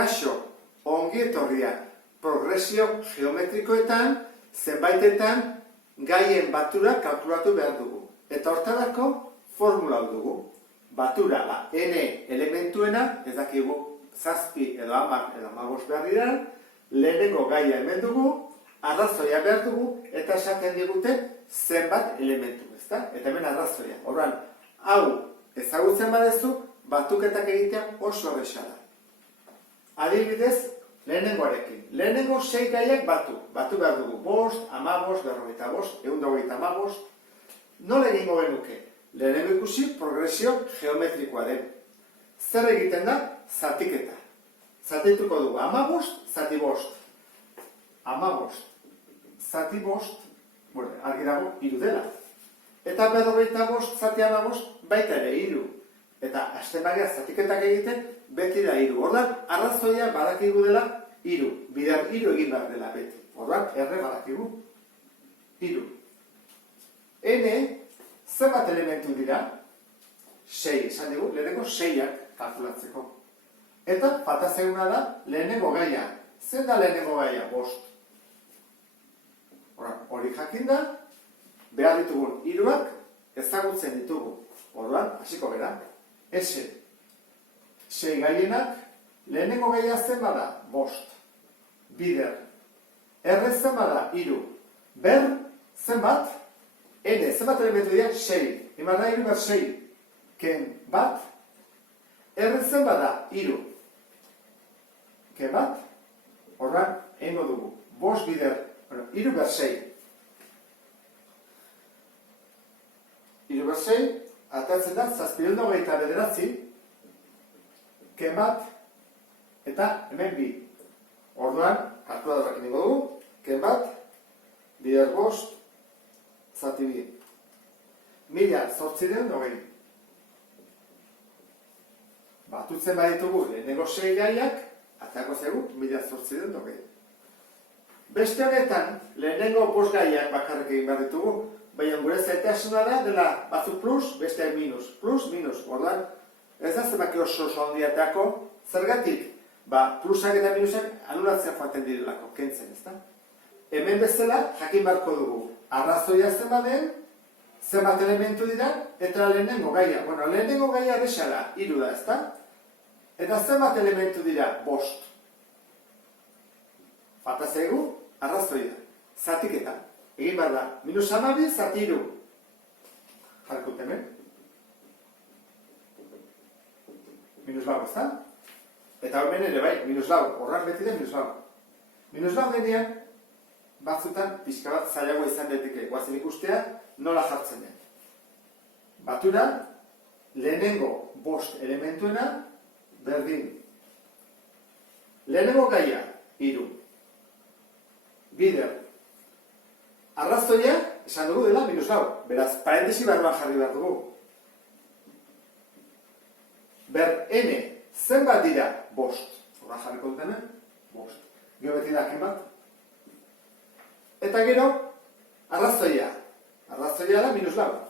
kaixo, ongi etorria, progresio geometrikoetan, zenbaitetan gaien batura kalkulatu behar dugu. Eta hortarako formula dugu. Batura, n elementuena, ez dakigu 7 edo 10 edo 15 behar dira, lehenengo gaia hemen dugu, arrazoia behar dugu, eta esaten digute zenbat elementu, ezta? Eta hemen arrazoia. Orduan, hau ezagutzen badezu, batuketak egitea oso erresa da. Adibidez, lehenengoarekin. Lehenengo 6 gaiak batu behar dugu. 5, 15, 45, 125. Nola egingo genuke? Lehenengo ikusi progresio geometrikoa den. Zer egiten da? Zatiketa. Zatituko dugu 15, zati 5. 15, zati 5, argi dago, 3 dela. Eta 45, zati 15, baita ere 3. Eta hasten bagea zatiketak egiten, beti da 3. Orduan, arrazoia badakigu dela 3. Bider 3 egin behar dela beti. Orduan, erre badakigu 3. N, zenbat elementu dira? 6, esan dugu, lehenengo 6ak kalkulatzeko. Eta, falta zaiguna da, lehenengo gaia. Zer da lehenengo gaia? 5. Hori jakin da, behar ditugun 3ak ezagutzen ditugu. Orduan, hasiko gara. S. 6 gaienak, lehenengo gaia zen bada? 5. Bider. R zen bada? 3. Ber, zenbat? N, zenbat elementu dira? 6. Imarra 3 ber 6. Ken bat? R zen bada? 3. Ken bat? Orduan, eingo dugu. 5 bider, 3 ber 6. 3 ber 6, atatzen da, 729, ken bat, eta hemen 2. Orduan, kalkuladorak ingo dugu, ken bat, bider 5, zati 2. 1820. Batutzen baditugu lehenengo 6 gaiak, atako zaigu 1820. Beste honetan, lehenengo 5 gaiak bakarrik egin behar ditugu, baina gure zaitasuna da, dela batzuk plus, besteak minus. Plus, minus. Orduan, ez da zenbaki oso handiatako, zergatik? Plusak eta minusak anulatzea joaten direlako, kentzen, ezta? Hemen bezala, jakin beharko dugu. Arrazoia zenbaten, zenbat elementu dira, eta lehenengo gaia. Bueno, lehenengo gaia erresa 3 da, ezta? Eta zenbat elementu dira? 5. Falta zaigu, arrazoia. Zatiketa. Egin behar da, -12, zati 3. Jarriko hemen. -4, ezta? Eta hemen ere bai, -4. Horrak beti da -4. -4 denean, batzutan, pixka bat zailagoa izan daiteke. Guazen ikustea, nola jartzen den. Batura, lehenengo 5 elementuena, berdin. Lehenengo gaia, 3. Bider. Arrazoia, esan dugu dela, -4. Beraz, parentesi barruan jarri behar dugu. Ber, N, zenbat dira? 5. Horra jarriko dutena? 5. Gero beti da, ken bat? Eta gero, arrazoia. Arrazoia da, -4.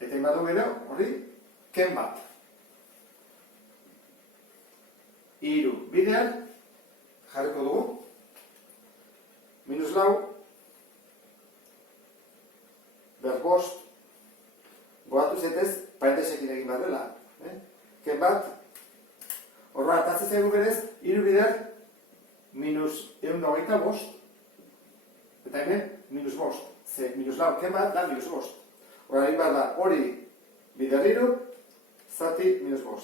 Eta inbatu gero, hori, ken bat. 3. Bidean, jarriko dugu. -4. Ber 5. Goatu zetez, parentesekin egin behar dela. Ken bat. Horra, atatzen zaigu berez, 3 bider, -125. Eta hemen, -5. Ze, -4, ken bat da, -5. Horra, egin behar da, hori bider 3, zati -5.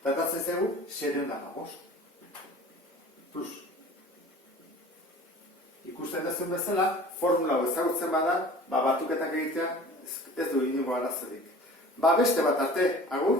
Eta atatzen zaigu, 725. Plus. Ikusten dezun bezala, formula hau ezagutzen bada, batuketak egitea ez du inongo arazorik. Beste bat arte, agur?